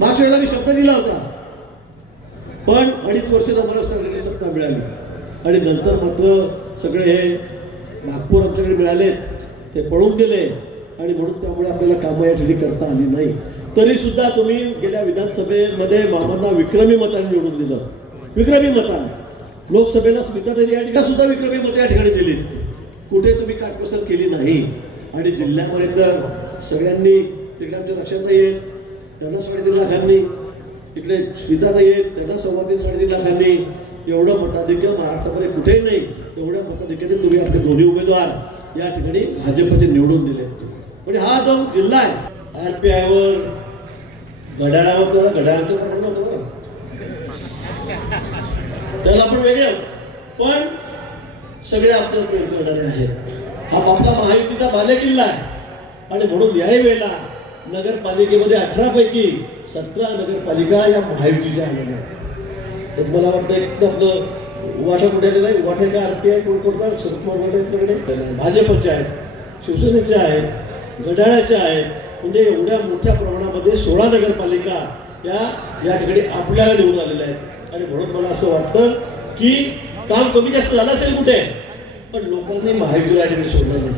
मागच्या वेळेला मी शब्द दिला होता, पण 2.5 वर्षाचा मला सगळ्यांनी सत्ता मिळाली आणि नंतर मात्र सगळे हे नागपूर आमच्याकडे मिळालेत, ते पळून गेले आणि म्हणून त्यामुळे आपल्याला कामं या ठिकाणी करता आली नाही. तरी सुद्धा तुम्ही गेल्या विधानसभेमध्ये मामांना विक्रमी मताने निवडून दिलं, विक्रमी मताने. लोकसभेला स्मितादेवी या ठिकाणी सुद्धा विक्रमी मतं या ठिकाणी दिलीत. कुठे तुम्ही काटकसर केली नाही. आणि जिल्ह्यामध्ये तर सगळ्यांनी तिकडे आमच्या लक्षात येत, त्यांना 3.5 लाखांनी, इकडे स्मिताताई आहेत त्यांना 3.5 लाखांनी. एवढं मताधिक्य महाराष्ट्रामध्ये कुठेही नाही. तेवढ्या मताधिक्याने तुम्ही आपले दोन्ही उमेदवार या ठिकाणी भाजपचे निवडून दिले. म्हणजे हा जो जिल्हा आहे RPIवर घड्याळावर त्याला घड्याळाचं प्रमाण होतं बरं, त्याला आपण वेगळं, पण सगळे आपल्याला प्रेम करणारे आहेत. हा आपला महायुतीचा बालेकिल्ला आहे आणि म्हणून याही वेळेला नगरपालिकेमध्ये 18 पैकी 17 नगरपालिका या महायुतीच्या आलेल्या आहेत. तर मला वाटतं एक आपलं वाठा कुठे नाही, वाठे का RPI कोण करतात, शरद पवार भाजपच्या आहेत, शिवसेनेच्या आहेत, घड्याळाच्या आहेत. म्हणजे एवढ्या मोठ्या प्रमाणामध्ये 16 नगरपालिका या ठिकाणी आपल्याला निवडून आलेल्या आहेत. आणि म्हणून मला असं वाटतं की काम कमी जास्त झालं असेल कुठे, पण लोकांनी महायुतीला सोडलं नाही,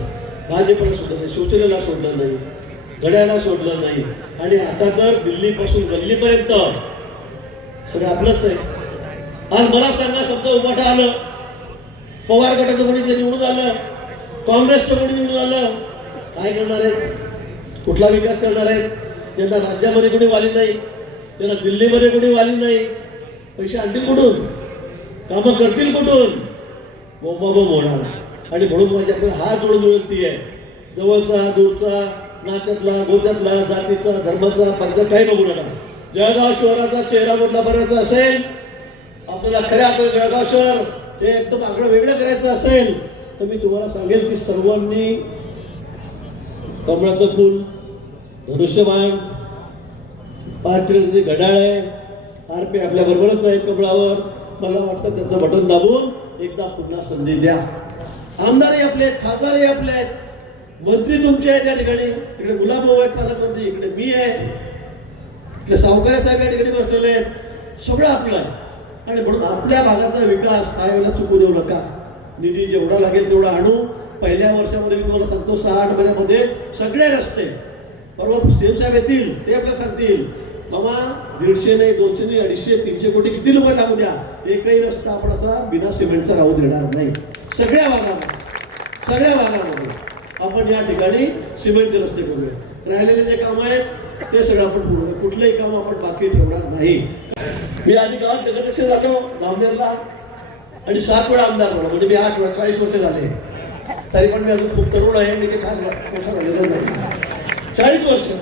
भाजपला सोडलं नाही, शिवसेनेला सोडलं नाही, घड्याळाला सोडलं नाही. आणि आता तर दिल्लीपासून गल्लीपर्यंत सगळं आपलंच आहे. आज मला सांगा, शब्द उभाटा आलं, पवार गटाचं कोणी जे निवडून आलं, काँग्रेसचं कोणी निवडून आलं, काय करणार आहेत, कुठला विकास करणार आहेत? त्यांना राज्यामध्ये कोणी वाली नाही, त्यांना दिल्लीमध्ये कोणी वाली नाही. पैसे आणतील कुठून, कामं करतील कुठून, बोंबाबोंब होणार. आणि म्हणून माझी आपल्याला हा जोडून विनंती आहे, जवळचा दूरचा, नात्यातला, गोत्यातला, जातीचा, धर्माचा, पंचा काही बघू नका. जळगाव शहराचा चेहरा मोठा बनायचा असेल, आपल्याला खऱ्या अर्थाने जळगाव शहर हे एकदम आगळं वेगळं करायचं असेल, तर मी तुम्हाला सांगेल की सर्वांनी कमळाचं फूल, धनुष्यबाण, 5 घड्याळ आहे, RPI आपल्या बरोबरच आहे कमळावर. मला वाटतं त्याचं बटन दाबून एकदा पुन्हा संधी द्या. आमदारही आपले आहेत, खासदारही आपले आहेत, मंत्री तुमचे आहेत या ठिकाणी. तिकडे गुलाबभाऊ आहेत पालकमंत्री, इकडे मी आहे, इकडे सावकारे साहेब या ठिकाणी बसलेले आहेत. सगळं आपलं आहे. आणि म्हणून आपल्या भागाचा विकास काय वेळेला चुकू देऊ नका. निधी जेवढा लागेल तेवढा आणू. पहिल्या वर्षामध्ये मी तुम्हाला सांगतो 6-8 महिन्यामध्ये सगळे रस्ते, परवा सीएम साहेब येतील ते आपल्याला सांगतील, मामा 150 नाही, 200 नाही, 250, 300 कोटी किती रुपये लागू द्या, एकही रस्ता आपण असा बिना सिमेंटचा राहू देणार नाही. सगळ्या भागामध्ये आपण या ठिकाणी सिमेंटचे रस्ते करूया. राहिलेले जे काम आहेत ते सगळं आपण पूर्ण, कुठलंही काम आपण बाकी ठेवणार नाही. मी आधी गावात नगराध्यक्ष झालो धामनेरला आणि 7 वेळा आमदार झालो. म्हणजे मी 40 वर्ष झाले, तरी पण मी अजून खूप तरुण आहे. मी काही फार मोठा झालेला नाही. 40 वर्ष